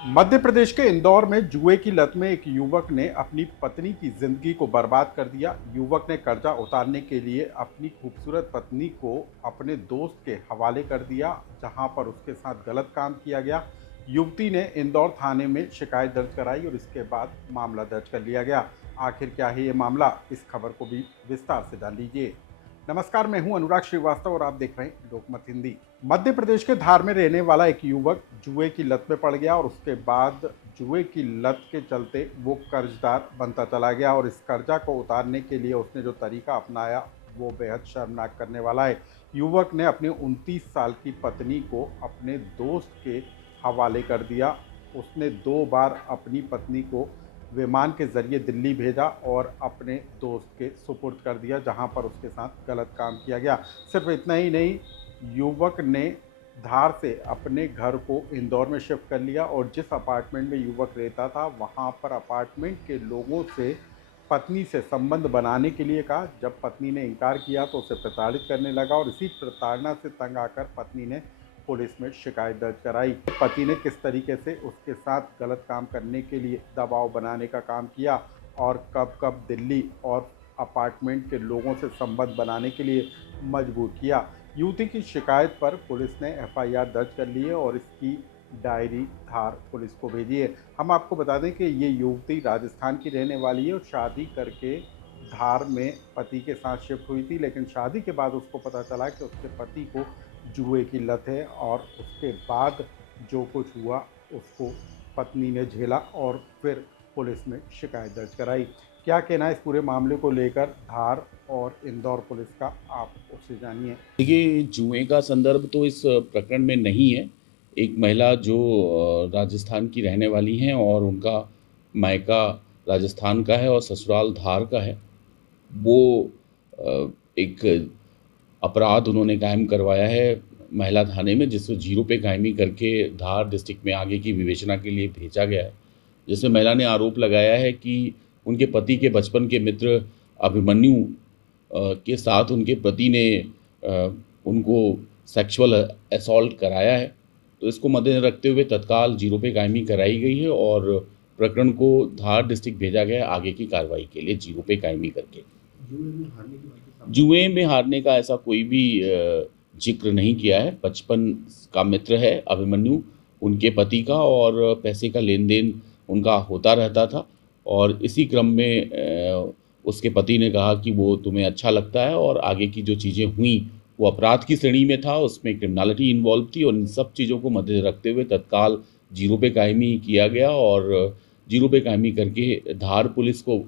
मध्य प्रदेश के इंदौर में जुए की लत में एक युवक ने अपनी पत्नी की जिंदगी को बर्बाद कर दिया। युवक ने कर्जा उतारने के लिए अपनी खूबसूरत पत्नी को अपने दोस्त के हवाले कर दिया, जहां पर उसके साथ गलत काम किया गया। युवती ने इंदौर थाने में शिकायत दर्ज कराई और इसके बाद मामला दर्ज कर लिया गया। आखिर क्या है ये मामला, इस खबर को भी विस्तार से जान लीजिए। नमस्कार, मैं हूं अनुराग श्रीवास्तव और आप देख रहे हैं लोकमत हिंदी। मध्य प्रदेश के धार में रहने वाला एक युवक जुए की लत में पड़ गया और उसके बाद जुए की लत के चलते वो कर्जदार बनता चला गया और इस कर्जा को उतारने के लिए उसने जो तरीका अपनाया वो बेहद शर्मनाक करने वाला है। युवक ने अपनी 29 साल की पत्नी को अपने दोस्त के हवाले कर दिया। उसने 2 बार अपनी पत्नी को विमान के ज़रिए दिल्ली भेजा और अपने दोस्त के सुपुर्द कर दिया, जहां पर उसके साथ गलत काम किया गया। सिर्फ इतना ही नहीं, युवक ने धार से अपने घर को इंदौर में शिफ्ट कर लिया और जिस अपार्टमेंट में युवक रहता था वहां पर अपार्टमेंट के लोगों से पत्नी से संबंध बनाने के लिए कहा। जब पत्नी ने इनकार किया तो उसे प्रताड़ित करने लगा और इसी प्रताड़ना से तंग आकर पत्नी ने पुलिस में शिकायत दर्ज कराई। पति ने किस तरीके से उसके साथ गलत काम करने के लिए दबाव बनाने का काम किया और कब कब दिल्ली और अपार्टमेंट के लोगों से संबंध बनाने के लिए मजबूर किया। युवती की शिकायत पर पुलिस ने एफआईआर दर्ज कर ली है और इसकी डायरी धार पुलिस को भेजी है। हम आपको बता दें कि ये युवती राजस्थान की रहने वाली है और शादी करके धार में पति के साथ शिफ्ट हुई थी, लेकिन शादी के बाद उसको पता चला कि उसके पति को जुए की लत है और उसके बाद जो कुछ हुआ उसको पत्नी ने झेला और फिर पुलिस में शिकायत दर्ज कराई। क्या कहना है इस पूरे मामले को लेकर धार और इंदौर पुलिस का, आप उससे जानिए। देखिए, जुए का संदर्भ तो इस प्रकरण में नहीं है। एक महिला जो राजस्थान की रहने वाली हैं और उनका मायका राजस्थान का है और ससुराल धार का है, वो एक अपराध उन्होंने कायम करवाया है महिला थाने में, जिसको जीरो पे कायमी करके धार डिस्ट्रिक्ट में आगे की विवेचना के लिए भेजा गया है। जिसमें महिला ने आरोप लगाया है कि उनके पति के बचपन के मित्र अभिमन्यु के साथ उनके पति ने उनको सेक्सुअल असॉल्ट कराया है। तो इसको मद्देनजर रखते हुए तत्काल जीरो पे कायमी कराई गई है और प्रकरण को धार डिस्ट्रिक्ट भेजा गया है आगे की कार्रवाई के लिए जीरो पे कायमी करके। जुए में हारने का ऐसा कोई भी जिक्र नहीं किया है। बचपन का मित्र है अभिमन्यु उनके पति का और पैसे का लेन देन उनका होता रहता था और इसी क्रम में उसके पति ने कहा कि वो तुम्हें अच्छा लगता है और आगे की जो चीज़ें हुई वो अपराध की श्रेणी में था, उसमें क्रिमिनलिटी इन्वॉल्व थी और इन सब चीज़ों को मद्देनजर रखते हुए तत्काल जीरो पे कायमी किया गया और जीरो पे कायमी करके धार पुलिस को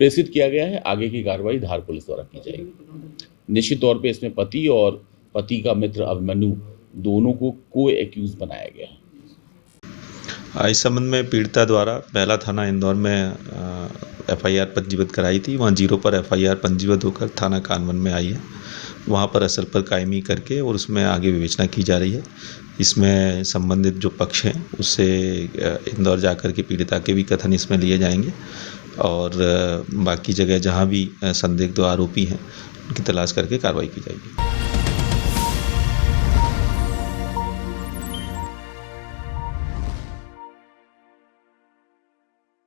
प्रेषित किया गया है। आगे की कार्रवाई धार पुलिस द्वारा की जाएगी। निश्चित तौर पे इसमें पति और पति का मित्र अभिमन्यु दोनों को को-एक्यूज बनाया गया है। इस संबंध में पीड़िता द्वारा पहला थाना इंदौर में एफआईआर पंजीबद्ध कराई थी। वहाँ जीरो पर एफआईआर पंजीबद्ध होकर थाना कानवन में आई है। वहाँ पर असल पर कायमी करके और उसमें आगे विवेचना की जा रही है। इसमें संबंधित जो पक्ष हैं उससे इंदौर जाकर के पीड़िता के भी कथन इसमें लिए जाएंगे और बाकी जगह जहाँ भी संदिग्ध आरोपी हैं उनकी तलाश करके कार्रवाई की जाएगी।